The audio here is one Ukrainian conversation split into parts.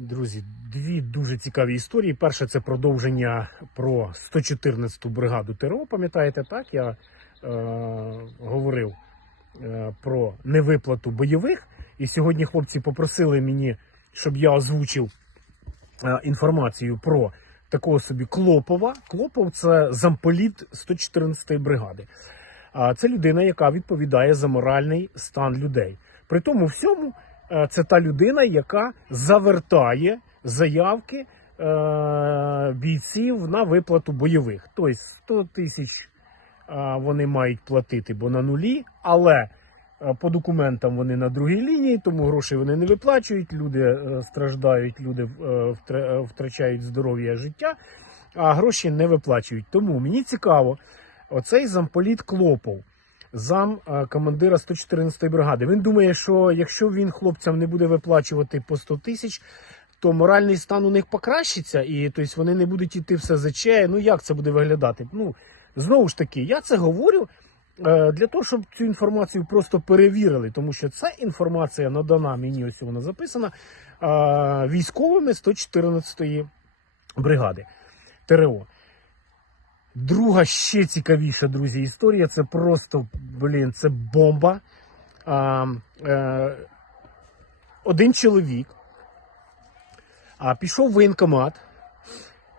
Друзі, дві дуже цікаві історії. Перше, це продовження про 114-ту бригаду ТРО. Пам'ятаєте, так? Я е, говорив е, про невиплату бойових. І сьогодні хлопці попросили мені, щоб я озвучив е, інформацію про такого собі Клопова. Клопов це замполіт 114-ї бригади. А це людина, яка відповідає за моральний стан людей. При тому всьому, це та людина, яка завертає заявки е, бійців на виплату бойових. Тобто 100 тисяч е, вони мають платити, бо на нулі, але е, по документам вони на другій лінії, тому гроші вони не виплачують. Люди е, страждають, люди е, втра- е, втрачають здоров'я життя, а гроші не виплачують. Тому мені цікаво, оцей замполіт Клопов, зам е, командира 114-ї бригади. Він думає, що якщо він хлопцям не буде виплачувати по 100 тисяч, то моральний стан у них покращиться, і тобто, вони не будуть йти в СЗЧ. Ну як це буде виглядати? Ну знову ж таки, я це говорю. е, Для того, щоб цю інформацію просто перевірили, тому що ця інформація надана мені, ось вона записана е, військовими 114-ї бригади ТРО. Друга ще цікавіша, друзі, історія. Це просто, блін, це бомба. А, е, один чоловік а, пішов в воєнкомат,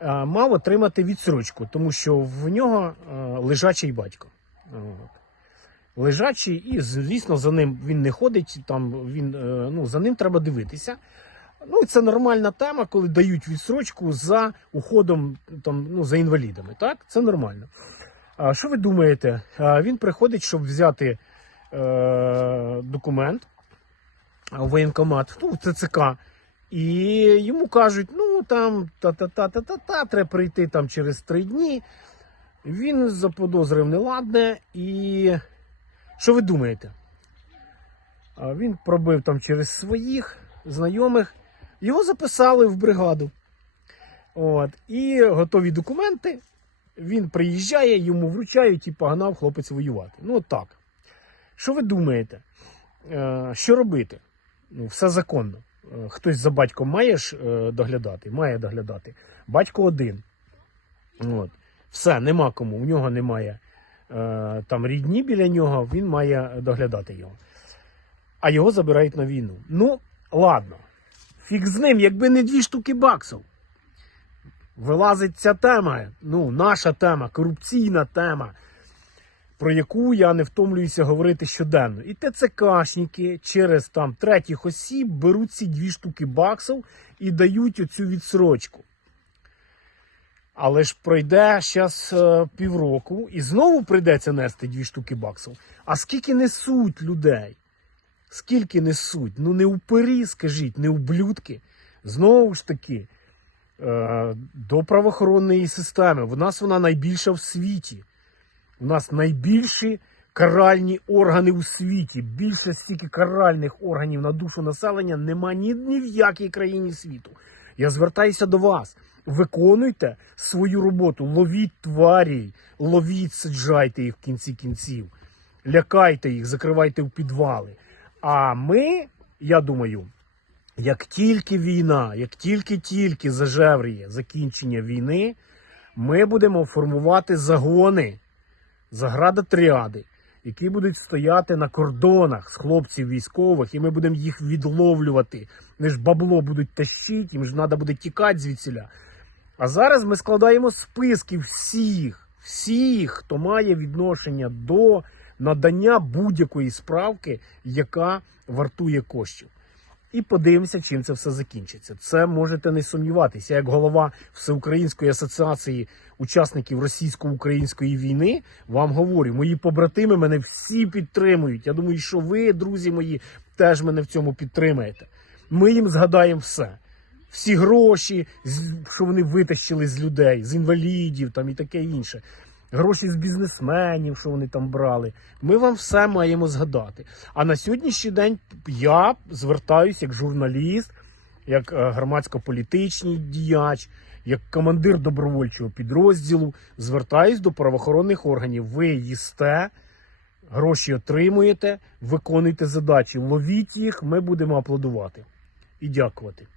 а, мав отримати відсрочку, тому що в нього а, лежачий батько. От. Лежачий, і, звісно, за ним він не ходить, там він, е, ну, за ним треба дивитися. Ну, це нормальна тема, коли дають відсрочку за уходом там, ну, за інвалідами. Так, це нормально. А що ви думаєте? А, Він приходить, щоб взяти е, документ у воєнкомат, ну, в ТЦК, і йому кажуть, ну там та-та-та-та-та-та, треба прийти там через три дні. Він заподозрив неладне і. Що ви думаєте? А Він пробив там через своїх знайомих. Його записали в бригаду. От. І готові документи. Він приїжджає, йому вручають і погнав хлопець воювати. Ну, от так. Що ви думаєте? Е, Що робити? Ну, все законно. Е, Хтось за батьком має ж е, доглядати, має доглядати. Батько один. От. Все, нема кому. У нього немає там рідні біля нього, він має доглядати його. А його забирають на війну. Ну, ладно. Фіг з ним, якби не дві штуки баксів. Вилазить ця тема, ну, наша тема, корупційна тема, про яку я не втомлююся говорити щоденно. І ТЦКшники через там третіх осіб беруть ці дві штуки баксів і дають оцю відсрочку. Але ж пройде зараз півроку і знову прийдеться нести дві штуки баксів. А скільки несуть людей? Скільки несуть? Ну не упирі, скажіть, не ублюдки. Знову ж таки, е, до правоохоронної системи. В нас вона найбільша в світі. У нас найбільші каральні органи у світі. Більше стільки каральних органів на душу населення нема ні, ні в якій країні світу. Я звертаюся до вас. Виконуйте свою роботу, ловіть тварій, ловіть, саджайте їх в кінці кінців, лякайте їх, закривайте в підвали. А ми, я думаю, як тільки війна, як тільки-тільки зажевріє закінчення війни, ми будемо формувати загони, заградотряди, які будуть стояти на кордонах з хлопців військових, і ми будемо їх відловлювати. Вони ж бабло будуть тащити, їм ж треба буде тікати звідсіля. А зараз ми складаємо списки всіх, всіх, хто має відношення до надання будь-якої справки, яка вартує коштів. І подивимося, чим це все закінчиться. Це можете не сумніватися. Як голова Всеукраїнської асоціації учасників російсько-української війни, вам говорю, мої побратими мене всі підтримують. Я думаю, що ви, друзі мої, теж мене в цьому підтримаєте. Ми їм згадаємо все. Всі гроші, що вони витащили з людей, з інвалідів там і таке інше. Гроші з бізнесменів, що вони там брали. Ми вам все маємо згадати. А на сьогоднішній день я звертаюся як журналіст, як е, громадсько-політичний діяч, як командир добровольчого підрозділу. Звертаюсь до правоохоронних органів. Ви їсте, гроші отримуєте, виконуйте задачі, ловіть їх, ми будемо аплодувати і дякувати.